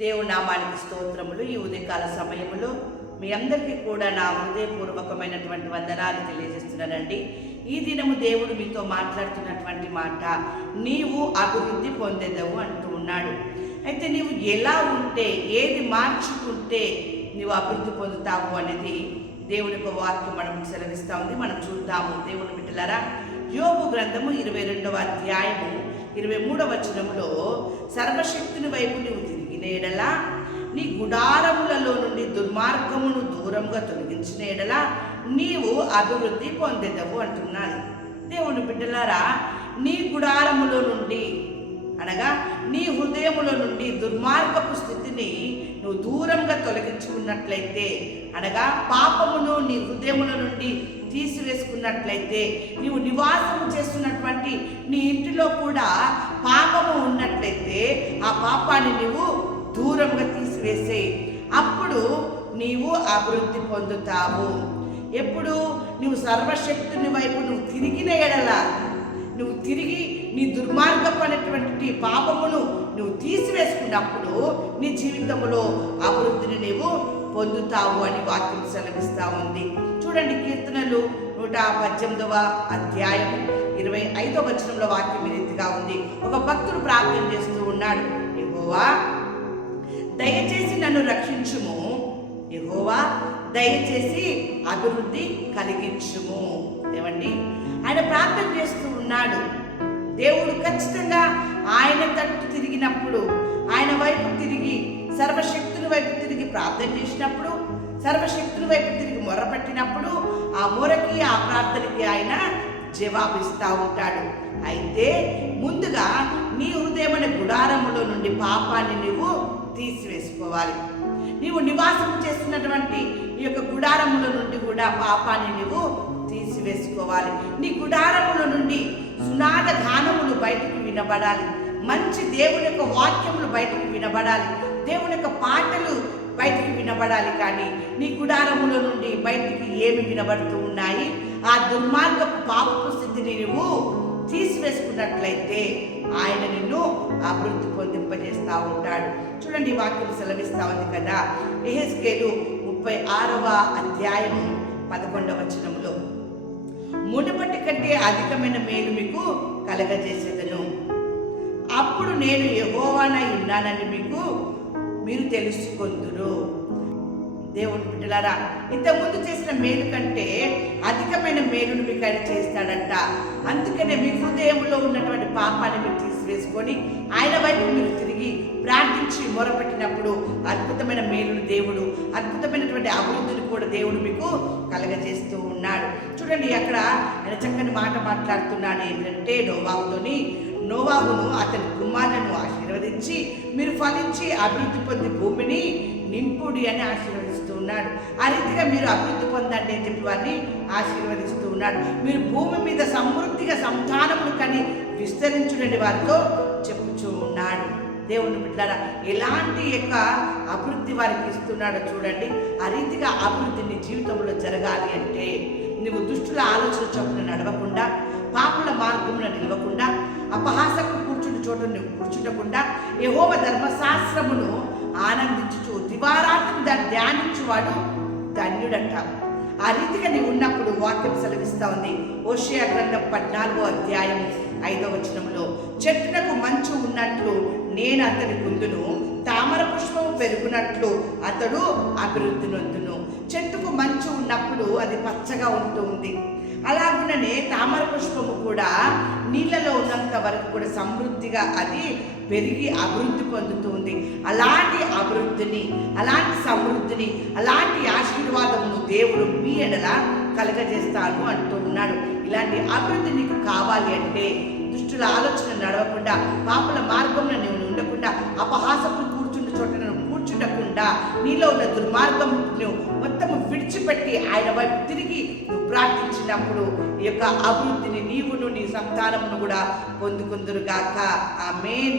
దేవుని నామానికి స్తోత్రములు. ఈ ఉదయకాల సమయంలో మీ అందరికీ కూడా నా హృదయపూర్వకమైనటువంటి వందనాలు తెలియజేస్తున్నానండి. ఈ దినము దేవుడు మీతో మాట్లాడుతున్నటువంటి మాట నీవు అభివృద్ధి పొందేదవు అంటూ ఉన్నాడు. అయితే నీవు ఎలా ఉంటే ఏది మార్చుకుంటే నీవు అభివృద్ధి పొందుతావు అనేది దేవుని యొక్క వాక్యం మనం సెలవిస్తా ఉంది. మనం చూద్దాము. దేవుని బిడ్డలారా యోగు గ్రంథము ఇరవై రెండవ అధ్యాయము ఇరవై మూడవ వచనములో సర్వశక్తిని వైపు నీవు తిరిగిన ఎడల నీ గుడారములలో నుండి దుర్మార్గమును దూరంగా తొలగించిన ఎడల నీవు అభివృద్ధి పొందేదవు అంటున్నాను దేవుని బిడ్డలారా నీ గుడారములో నుండి అనగా నీ హృదయములో నుండి దుర్మార్గపు స్థితిని నువ్వు దూరంగా తొలగించుకున్నట్లయితే అనగా పాపమును నీ హృదయముల నుండి తీసివేసుకున్నట్లయితే నీవు నివాసము చేస్తున్నటువంటి నీ ఇంటిలో కూడా పాపము ఉన్నట్లయితే ఆ పాపాన్ని నువ్వు దూరంగా తీసివేసే అప్పుడు నీవు అభివృద్ధి పొందుతావు. ఎప్పుడు నువ్వు సర్వశక్తుని వైపు నువ్వు తిరిగిన ఎడల నువ్వు తిరిగి నీ దుర్మార్గపు అనేటువంటి పాపమును నువ్వు తీసివేసుకున్నప్పుడు నీ జీవితంలో అభివృద్ధిని నీవు పొందుతావు అని వాక్యం సెలవిస్తా ఉంది. చూడండి కీర్తనలు నూట పద్దెనిమిదవ అధ్యాయం ఇరవై ఐదవ వచనంలో వాక్యం ఈ రీతిగా ఉంది. ఒక భక్తుడు ప్రార్థన చేస్తూ ఉన్నాడు. ఇవ్వవా దయచేసి నన్ను రక్షించుము. ఎగోవా దయచేసి అభివృద్ధి కలిగించుము. ఏమండి? ఆయన ప్రార్థన చేస్తూ ఉన్నాడు. దేవుడు ఖచ్చితంగా ఆయన తట్టు తిరిగినప్పుడు ఆయన వైపు తిరిగి సర్వశక్తుని వైపు తిరిగి ప్రార్థన చేసినప్పుడు సర్వశక్తుని వైపు తిరిగి మొరపెట్టినప్పుడు ఆ మొరకి ఆ ప్రార్థనకి ఆయన జవాబిస్తూ ఉంటాడు. అయితే ముందుగా నీ హృదయమైన గుడారములో నుండి పాపాన్ని నువ్వు తీసివేసుకోవాలి. నీవు నివాసం చేస్తున్నటువంటి ఈ యొక్క గుడారముల నుండి కూడా పాపాన్ని నీవు తీసివేసుకోవాలి. నీ గుడారముల నుండి సునాద గానములు బయటకు వినబడాలి. మంచి దేవుని యొక్క వాక్యములు బయటకు వినబడాలి. దేవుని యొక్క పాటలు బయటికి వినబడాలి కానీ నీ గుడారముల నుండి బయటికి ఏమి వినబడుతూ ఉన్నాయి? ఆ దుర్మార్గపు పాపపు స్థితిని నువ్వు తీసివేసుకున్నట్లయితే ఆయన నిన్ను అభివృద్ధి పొందింపజేస్తూ ఉంటాడు. చూడండి వాక్యం సెలవిస్తా ఉంది కదా. ఎహెస్కేలు ముప్పై ఆరవ అధ్యాయం పదకొండవ వచనంలో మునుపటి కంటే అధికమైన మేలు మీకు కలగజేసేదను. అప్పుడు నేను ఎగోవానై ఉన్నానని మీకు మీరు తెలుసుకొందురు. దేవుని బిడ్డలారా ఇంతకుముందు చేసిన మేలు కంటే అధికమైన మేలును మీకు ఆయన చేస్తాడంట. అందుకనే మీ హృదయంలో ఉన్నటువంటి పాపాన్ని మీరు తీసివేసుకొని ఆయన వైపు మీరు తిరిగి ప్రార్థించి మొరపెట్టినప్పుడు అద్భుతమైన మేలును దేవుడు అద్భుతమైనటువంటి అభివృద్ధిని కూడా దేవుడు మీకు కలగజేస్తూ ఉన్నాడు. చూడండి అక్కడ ఆయన చక్కని మాట మాట్లాడుతున్నాడు. ఏంటంటే నోవాహుతోని నోవాహును అతని కుమారులను ఆశీర్వదించి మీరు ఫలించి అభివృద్ధి పొంది భూమిని నింపుడి అని ఆశీర్వదించారు ఉన్నాడు. ఆ రీతిగా మీరు అభివృద్ధి పొందండి అని చెప్పి వారిని ఆశీర్వదిస్తూ ఉన్నాడు. మీరు భూమి మీద సమృద్ధిగా సంతానములు కని విస్తరించుడని వారితో చెప్పుచూ ఉన్నాడు. దేవుని బిడ్డారా ఎలాంటి యొక్క అభివృద్ధి వారికి ఇస్తున్నాడో చూడండి. ఆ రీతిగా అభివృద్ధి నీ జీవితంలో జరగాలి అంటే నువ్వు దుష్టుల ఆలోచన చొప్పున నడవకుండా పాపుల మార్గంలో నిలవకుండా అపహాసకు కూర్చుని చోట నువ్వు కూర్చుండకుండా యహోవ ధర్మశాస్త్రమును ఆనందించుచు దివారాత్రి దాన్ని ధ్యానించువాడు ధన్యుడంట. ఆ రీతిగా నీవు ఉన్నప్పుడు వాక్యం సెలవిస్తా ఉంది. ఓషియా గ్రంథం పద్నాలుగో అధ్యాయం ఐదో వచనంలో చెట్టునకు మంచు ఉన్నట్లు నేను అతని గుందును తామర పుష్పము పెరుగునట్లు అతడు అభివృద్ధి నొందును. చెట్టుకు మంచు ఉన్నప్పుడు అది పచ్చగా ఉంటుంది అలాగుననే తామర పుష్ప వరకు కూడా సమృద్ధిగా అది పెరిగి అభివృద్ధి పొందుతుంది. అలాంటి అభివృద్ధిని అలాంటి సమృద్ధిని అలాంటి ఆశీర్వాదమును దేవుడు మీ ఎడల కలగజేస్తాను అంటూ ఉన్నాడు. ఇలాంటి అభివృద్ధి నీకు కావాలి అంటే దుష్టుల ఆలోచన నడవకుండా పాపల మార్గంలో నేను ఉండకుండా అపహాసపు కూర్చున్న చోట నువ్వు కూర్చుండకుండా నీలో ఉన్న దుర్మార్గం మొత్తం విడిచిపెట్టి ఆయన వైపు తిరిగి ప్రార్థించినప్పుడు ఈ యొక్క అభివృద్ధిని నీవును నీ సంతానమును కూడా పొందుకుందురుగాక. ఆ మెయిన్